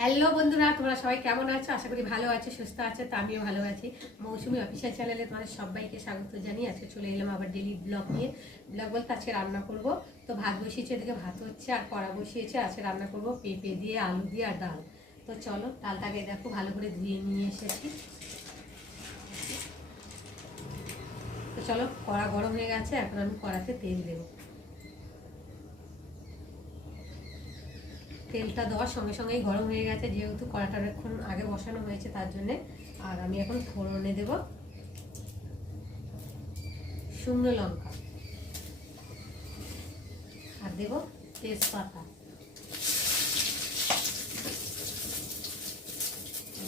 Hello বন্ধুরা, তোমরা সবাই কেমন আছো? আশা করি ভালো আছো, সুস্থ আছো। তো আমিও ভালো আছি। মৌসুমী অফিসিয়াল চ্যানেলে তোমাদের সবাইকে স্বাগত জানিয়ে আজকে চলে এলাম আবার ডেলি ব্লগ নিয়ে। ব্লগ বলতে আজকে রান্না করব। তো ভাত বসিয়েছে, এদিকে ভাত হচ্ছে আর কড়া বসিয়েছে। আজকে রান্না করব পেঁপে দিয়ে, আলু দিয়ে আর ডাল। তো চলো, ডালটাকে দেখো ভালো করে ধুয়ে নিয়ে এসেছি। তো চলো, কড়া গরম হয়ে গেছে, এখন আমি কড়াতে তেল দেবো। তেলটা দেওয়ার সঙ্গে সঙ্গেই গরম হয়ে গেছে, যেহেতু কড়াটা অনেকক্ষণ আগে বসানো হয়েছে তার জন্যে। আর আমি এখন ফোড়নে দেব শুকনো লঙ্কা আর দেব তেজপাতা,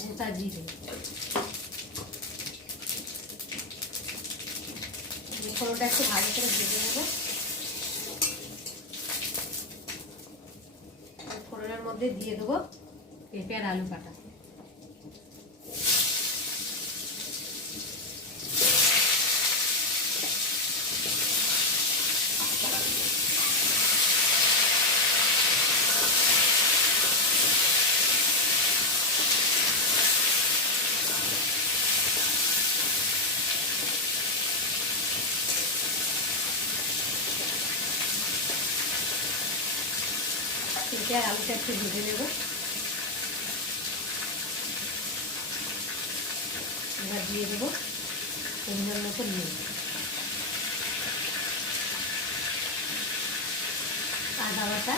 গোটা জিরে। ফোড়নটা একটু ভালো করে ভেজে নেব। ফোড়নের মধ্যে দিয়ে দেবো পেঁপে আর আলু কাটা। পেঁপে আর আলুটা একটু ভেজে নেব। এবার দিয়ে দেবো পরিমাণ মতো নুন, আদা বাটা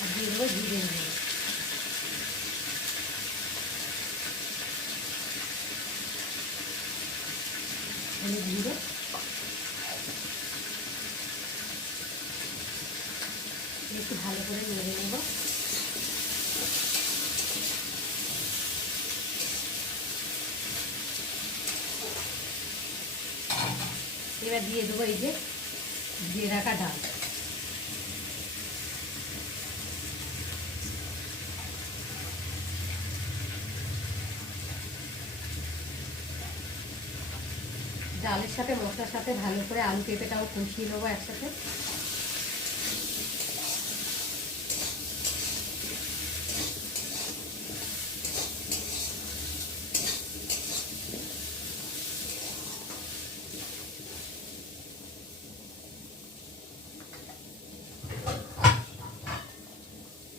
আর দিয়ে দেবো জিরে গুঁড়ো। হলুদ গুঁড়ো, একটু ভালো করে নেড়ে নেব। এবার দিয়ে দেবো এই যে দিয়ে রাখা ডাল। ডালের সাথে মশলার সাথে ভালো করে আলু পেঁপেটাও কষিয়ে নেবো একসাথে।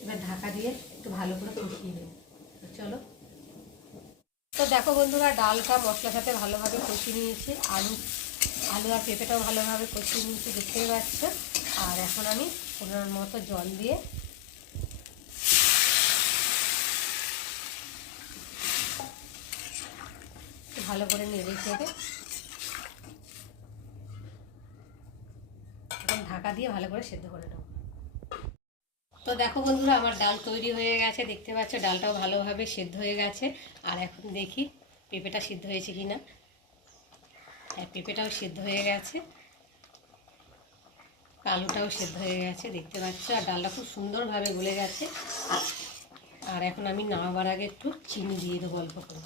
এবার ঢাকা দিয়ে একটু ভালো করে কষিয়ে নেব। চলো, তো দেখো বন্ধুরা, ডালটা মশলার সাথে ভালোভাবে কষিয়ে নিয়েছি, আলু আর পেঁপেটাও ভালোভাবে কষিয়ে নিয়েছি, দেখতেই পাচ্ছ। আর এখন আমি পরিমাণ মতো জল দিয়ে ভালো করে নেড়ে চেড়ে এখন ঢাকা দিয়ে ভালো করে সেদ্ধ করে নেব। তো দেখো বন্ধুরা, আমার ডাল তৈরি হয়ে গেছে, দেখতে পাচ্ছ ডালটাও ভালোভাবে সেদ্ধ হয়ে গেছে। আর এখন দেখি পেঁপেটা সিদ্ধ হয়েছে কি না। হ্যাঁ, পেঁপেটাও সিদ্ধ হয়ে গেছে, আলুটাও সেদ্ধ হয়ে গেছে, দেখতে পাচ্ছ। আর ডালটা খুব সুন্দরভাবে গলে গেছে। আর এখন আমি নামাবার আগে একটু চিনি দিয়ে দেবো অল্প করে,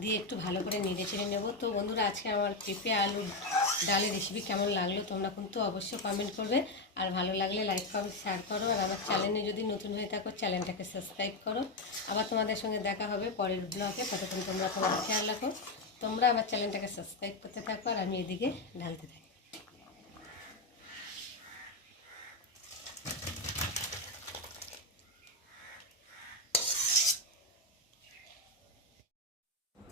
দিয়ে একটু ভালো করে নেড়ে চেড়ে নেবো। তো বন্ধুরা, আজকে আমার পেঁপে আলু ডালের রেসিপি কেমন লাগলো তোমরা কিন্তু অবশ্যই কমেন্ট করবে। আর ভালো লাগলে লাইক কমেন্ট শেয়ার করো। আর আমার চ্যানেলে যদি নতুন হয়ে থাকো চ্যানেলটাকে সাবস্ক্রাইব করো। আবার তোমাদের সঙ্গে দেখা হবে পরের ব্লগে, ততক্ষণ তোমরা তোমার খেয়াল রাখো। তোমরা আমার চ্যানেলটাকে সাবস্ক্রাইব করতে থাকো আর আমি এদিকে ঢালতে থাকি।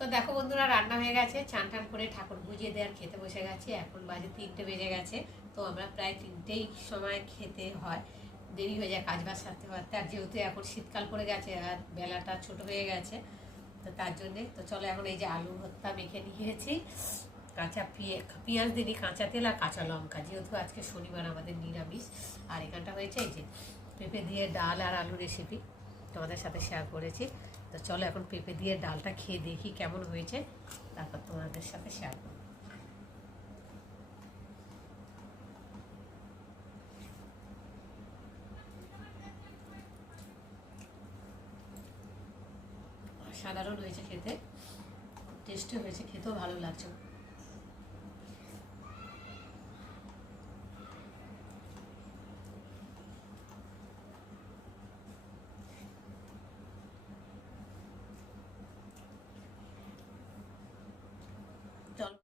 তো দেখো বন্ধুরা, রান্না হয়ে গেছে, চান টান করে ঠাকুর বুঝিয়ে দেওয়ার খেতে বসে গেছি। এখন বাজে 3টে বেজে গেছে। তো আমরা প্রায় 3টেই সময় খেতে হয়, দেরি হয়ে যায় কাজ বাজ সারতে পারতে। আর যেহেতু এখন শীতকাল পড়ে গেছে আর বেলাটা ছোট হয়ে গেছে, তো তার জন্যে তো চলো এখন এই যে আলু ভর্তা মেখে নিয়েছি, কাঁচা পেঁয়াজ দিনই, কাঁচা তেল আর কাঁচা লঙ্কা, যেহেতু আজকে শনিবার আমাদের নিরামিষ। আর এখানটা হয়েছে এই যে পেঁপে দিয়ে ডাল আর আলু রেসিপি তোমাদের সাথে শেয়ার করেছি। তো চলো এখন পেঁপে দিয়ে ডালটা খেয়ে দেখি কেমন হয়েছে, তারপর তোমাদের সাথে শেয়ার করব। সাধারণ হয়েছে খেতে, টেস্টি হয়েছে, খেতেও ভালো লাগছে। চলো